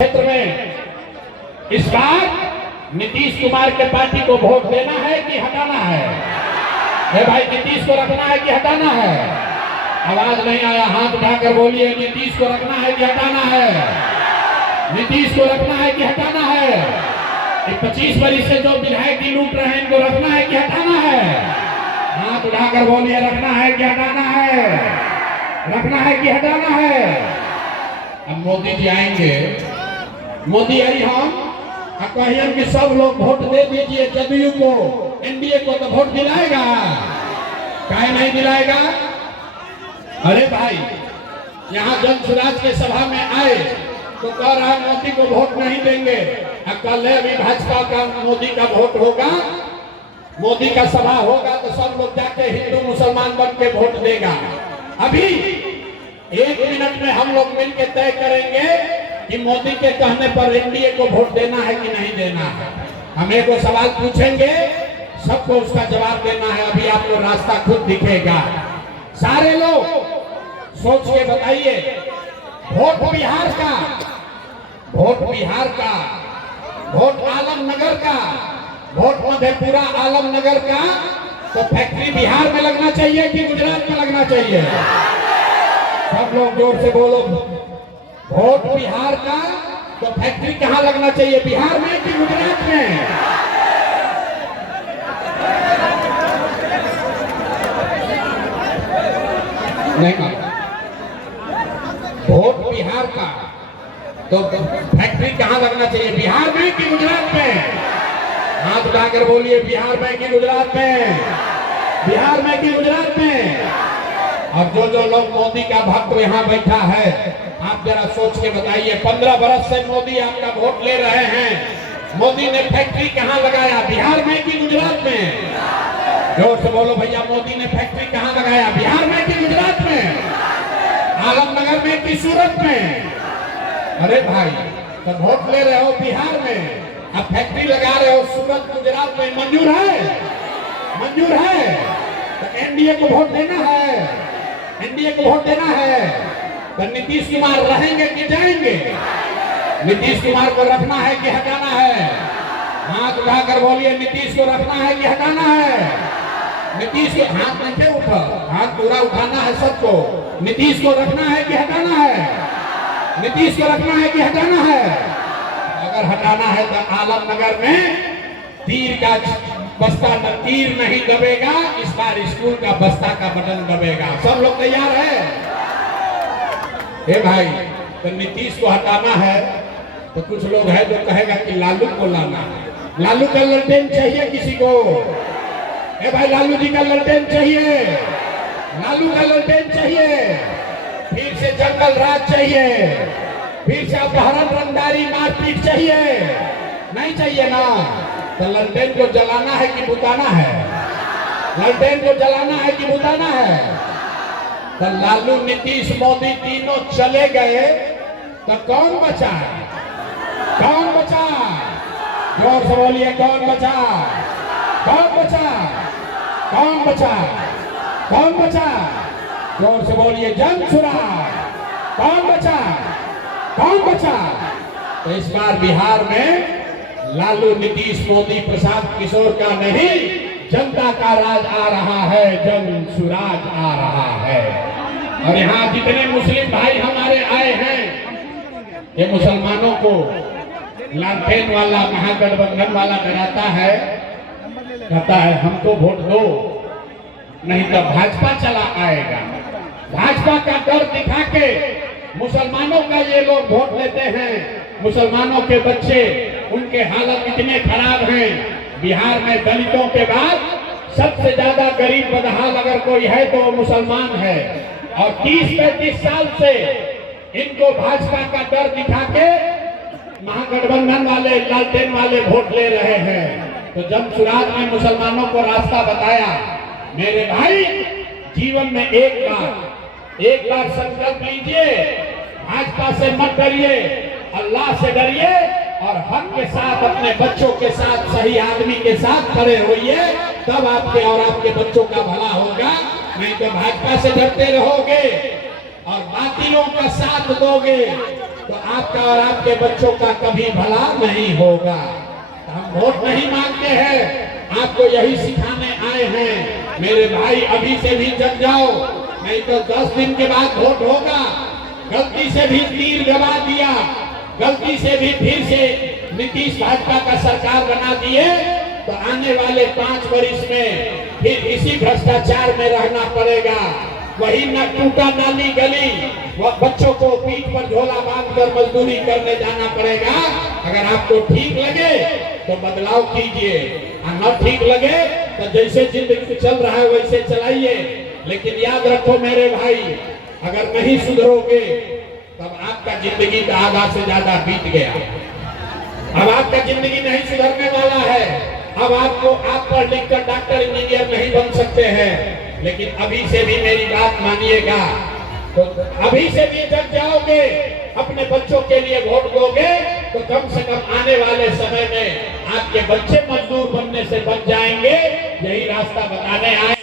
क्षेत्र में इस बार नीतीश कुमार के पार्टी को वोट देना है कि हटाना है? भाई नीतीश को रखना है कि हटाना है? आवाज नहीं आया, हाथ उठाकर बोलिए। नीतीश को रखना है कि हटाना है? नीतीश को रखना है कि हटाना है? 25 वर्ष से जो विधायक लूट रहे हैं इनको रखना है कि हटाना है? हाथ उठाकर बोलिए, रखना है कि हटाना है? रखना है कि हटाना है? अब मोदी जी आएंगे, मोदी आई हम कहियन कि सब लोग वोट दे दीजिए जदयू को, एनडीए को, तो वोट दिलाएगा? काहे नहीं दिलाएगा? अरे भाई, यहाँ जन सुराज के सभा में आए तो कह रहा है मोदी को वोट नहीं देंगे। कल अभी भाजपा का मोदी का वोट होगा, मोदी का सभा होगा तो सब लोग जाके हिंदू मुसलमान बन के वोट देगा। अभी 1 मिनट में हम लोग मिलकर तय करेंगे कि मोदी के कहने पर एनडीए को वोट देना है कि नहीं देना है। हम एक सवाल पूछेंगे, सबको उसका जवाब देना है। अभी आपको रास्ता खुद दिखेगा। सारे लोग सोच के बताइए, वोट बिहार का, वोट बिहार का, वोट आलमनगर का, वोट मधेपुरा आलमनगर का, तो फैक्ट्री बिहार में लगना चाहिए कि गुजरात में लगना चाहिए? सब लोग जोर से बोलो। वोट बिहार का तो फैक्ट्री कहाँ लगना चाहिए, बिहार में कि गुजरात में? नहीं, वोट बिहार का तो फैक्ट्री कहाँ लगना चाहिए, बिहार में कि गुजरात में? हाथ उठाकर बोलिए, बिहार में कि गुजरात में? बिहार में कि गुजरात में? और जो लोग मोदी का भक्त यहाँ बैठा है, आप जरा सोच के बताइए। 15 बरस से मोदी आपका वोट ले रहे हैं। मोदी ने फैक्ट्री कहाँ लगाया, बिहार में कि गुजरात में? जोर से बोलो भैया, मोदी ने फैक्ट्री कहाँ लगाया, बिहार में कि गुजरात में? आलमनगर में कि सूरत में? अरे भाई, तो वोट ले रहे हो बिहार में, अब फैक्ट्री लगा रहे हो सूरत गुजरात में, मंजूर है? मंजूर है? तो एनडीए को वोट देना है, एनडीए को वोट देना है। तो नीतीश कुमार रहेंगे कि जाएंगे? नीतीश कुमार को रखना है कि हटाना है? हाथ उठाकर बोलिए, नीतीश को रखना है कि हटाना है? नीतीश को हाथ नहीं उठा, हाथ पूरा उठाना है सबको। नीतीश को रखना है कि हटाना है? नीतीश को रखना है कि हटाना है? अगर हटाना है तो आलमनगर में तीर का बस्ता, तीर नहीं दबेगा, इस बार स्कूल का बस्ता का बटन दबेगा। सब लोग तैयार है? भाई, तो नीतीश को हटाना है तो कुछ लोग हैं जो कहेगा कि लालू को लाना है। लालू का ललटेन चाहिए किसी को? भाई, लालू जी का ललटेन चाहिए, लालू का ललटेन चाहिए। फिर से जंगल राज चाहिए, फिर से अपहरण, रंगदारी, मारपीट चाहिए? नहीं चाहिए ना? तो ललटेन को जलाना है कि बुताना है? ललटेन को जलाना है कि बुताना है? तो लालू, नीतीश, मोदी तीनों चले गए तो कौन बचा? कौन बचा? जोर से बोलिए, कौन बचा? कौन बचा? कौन बचा? कौन बचा? जोर से बोलिए, जन सुराज। कौन बचा? कौन बचा? तो इस बार बिहार में लालू, नीतीश, मोदी, प्रसाद, किशोर का नहीं, जनता का राज आ रहा है, जन सुराज आ रहा है। और यहाँ जितने मुस्लिम भाई हमारे आए हैं, ये मुसलमानों को लालटेन वाला, महागठबंधन वाला डराता है, कहता है हमको वोट दो नहीं तो भाजपा चला आएगा। भाजपा का डर दिखा के मुसलमानों का ये लोग वोट लेते हैं। मुसलमानों के बच्चे, उनके हालत इतने खराब हैं। बिहार में दलितों के बाद सबसे ज्यादा गरीब बदहाल अगर कोई है तो वो मुसलमान है। और 30-35 साल से इनको भाजपा का डर दिखा के महागठबंधन वाले, लालटेन वाले वोट ले रहे हैं। तो जब सुराज ने मुसलमानों को रास्ता बताया, मेरे भाई, जीवन में एक बार संकल्प लीजिए, भाजपा से मत डरिए, अल्लाह से डरिए और हक के साथ, अपने बच्चों के साथ, सही आदमी के साथ खड़े होइए, तब आपके और आपके बच्चों का भला होगा। नहीं तो भाजपा से डरते रहोगे और बातिलों का साथ दोगे तो आपका और आपके बच्चों का कभी भला नहीं होगा। हम वोट नहीं मांगते हैं, आपको यही सिखाने आए हैं। मेरे भाई अभी से भी जग जाओ, नहीं तो 10 दिन के बाद वोट होगा। गलती से भी तीर दबा दिया, गलती से भी फिर से नीतीश भाजपा का सरकार बना दिए तो आने वाले 5 वर्ष में फिर इसी भ्रष्टाचार में रहना पड़ेगा। वही न टूटा नाली गली, बच्चों को पीठ पर झोला बांधकर मजदूरी करने जाना पड़ेगा। अगर आपको ठीक लगे तो बदलाव कीजिए, और न ठीक लगे तो जैसे जिंदगी चल रहा है वैसे चलाइए। लेकिन याद रखो मेरे भाई, अगर नहीं सुधरोगे तब आपका जिंदगी का आधा से ज्यादा बीत गया। अब आपका जिंदगी नहीं सुधरने वाला है। अब आपको आप पढ़ लिख कर डॉक्टर इंजीनियर नहीं बन सकते हैं। लेकिन अभी से भी मेरी बात मानिएगा, तो अभी से भी जग जाओगे, अपने बच्चों के लिए वोट दोगे तो कम से कम आने वाले समय में आपके बच्चे मजदूर बनने से बच जाएंगे। यही रास्ता बताने आए।